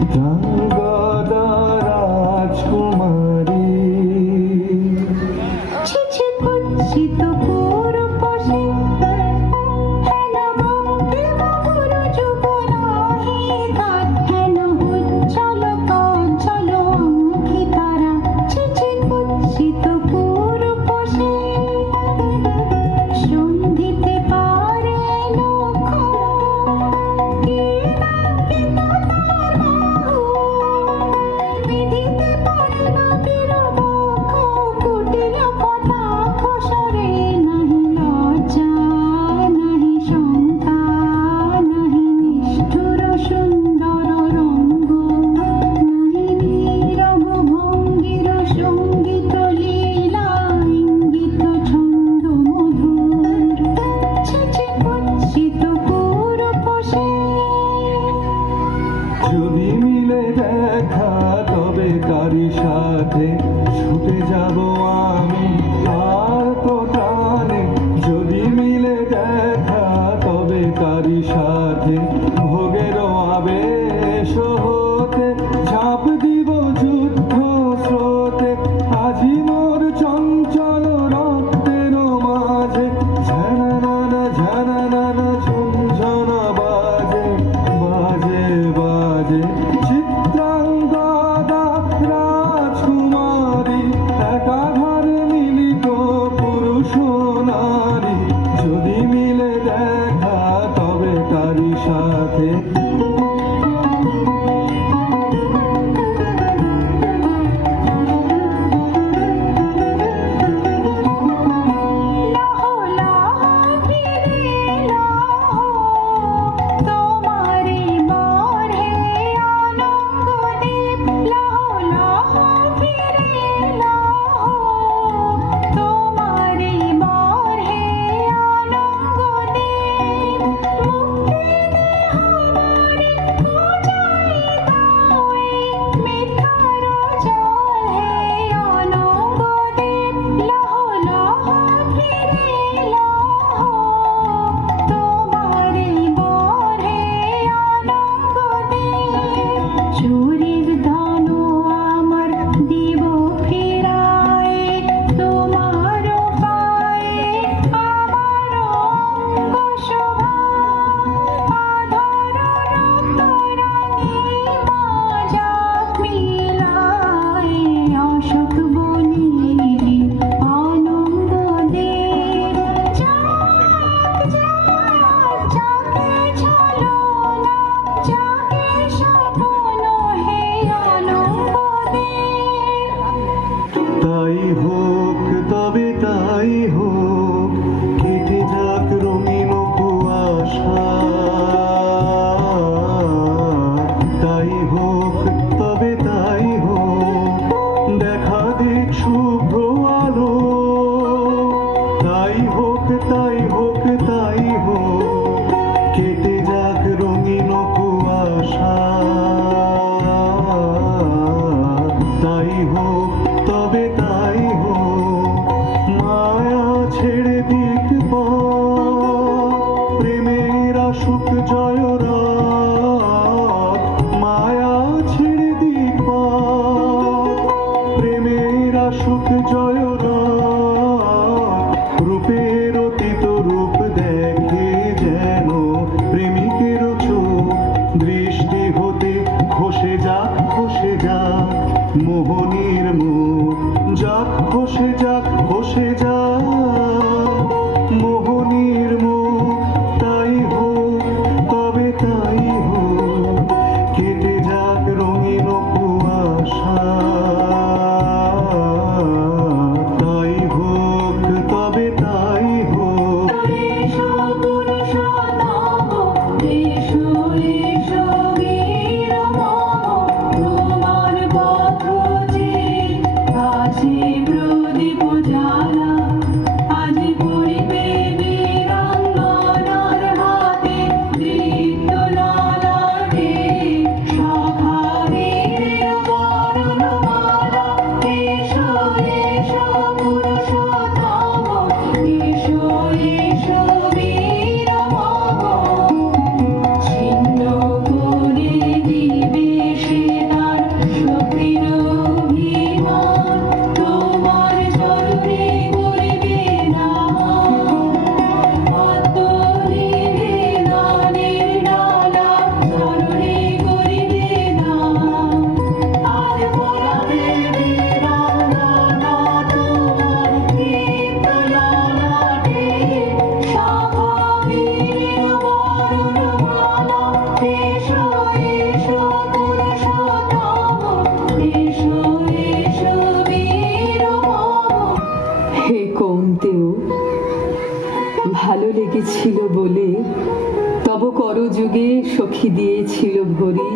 চিত্রাঙ্গদা রাজকুমারী ছিছি কুৎসিত পুরুষে হেন ভক্তি মধুর যুবনাহি গান হেন উজ্জ্বল কাঞ্চল অঙ্কিতারা ছিছি কুৎসিত পুরুষে সন্ধিতে পারে লক্ষ বিধিতে পারে না বীরবক্ষ কুটিল কটাক্ষ সরে নাহি লজ্জা নাহি শঙ্কা নাহি নিষ্ঠুর সুন্দর রঙ্গ নাহি নীরব ভঙ্গির সঙ্গীত লীলা ইঙ্গিত ছন্দ মধুর ছিছি কুৎসিত পুরুষে যদি মিলে দেখা তবে কারি সাথে ছুটে যাব আমি আর তো টানে যদি মিলে দেখা তবে কারি সাথে ভোগের আবেশ হতে ঝাঁপ দিব যুদ্ধ স্রোতে আজি মোর চঞ্চল রক্তের মাঝে ঝানানা ঝানানা ঝুনঝানা বাজে বাজে বাজে চিত্রাঙ্গদা রাজকুমারী একাধারে মিলিত পুরুষ নারী যদি মিলে দেখা তবে তারি সাথে লহ লহ ফিরে লহ তোমারি বরে অনঙ্গদেব লহ লহ ফিরে লহ তোমারি বরে অনঙ্গদেব মুক্তি দেহ মরে পূজাই দাও মিথ্যার জল হে অনঙ্গদেব লহ লহ ফিরে লহ তোমারি বরে অনঙ্গদেব চুরির ধন আমার দিব ফিরায় তোমার পায়ে আমার অঙ্গ শোভা আধর রক্ত রাঙিমা যাক মিলায় অশোক বনিলি অনঙ্গদেব যাক যাক যাকে ছলনা যাকে স্বপ্ন হে অনঙ্গদেব তাই হোক তবে তাই হোক কেটে যাক রঙিন কুয়াশা তাই হোক তবে তাই হোক দেখা দিক শুভ্র আলো তাই হোক তাই হোক তাই হোক কেটে যাক রঙিন কুয়াশা তাই হোক তবে তাই হোক মায়া ছেড়ে দিক প্রেমের আসুক জয় রাত মায়া ছেড়ে দিক প্রেমের আসুক জয় রাত রূপের অতীত রূপ দেখে যেন প্রেমিকের চোখ দৃষ্টি হতে খসে যাক মোহনীর মুখ যাক খসে যাক মোহনীর মুখ তাই হোক তবে তাই যুগে সখী দিয়েছিল ভরি,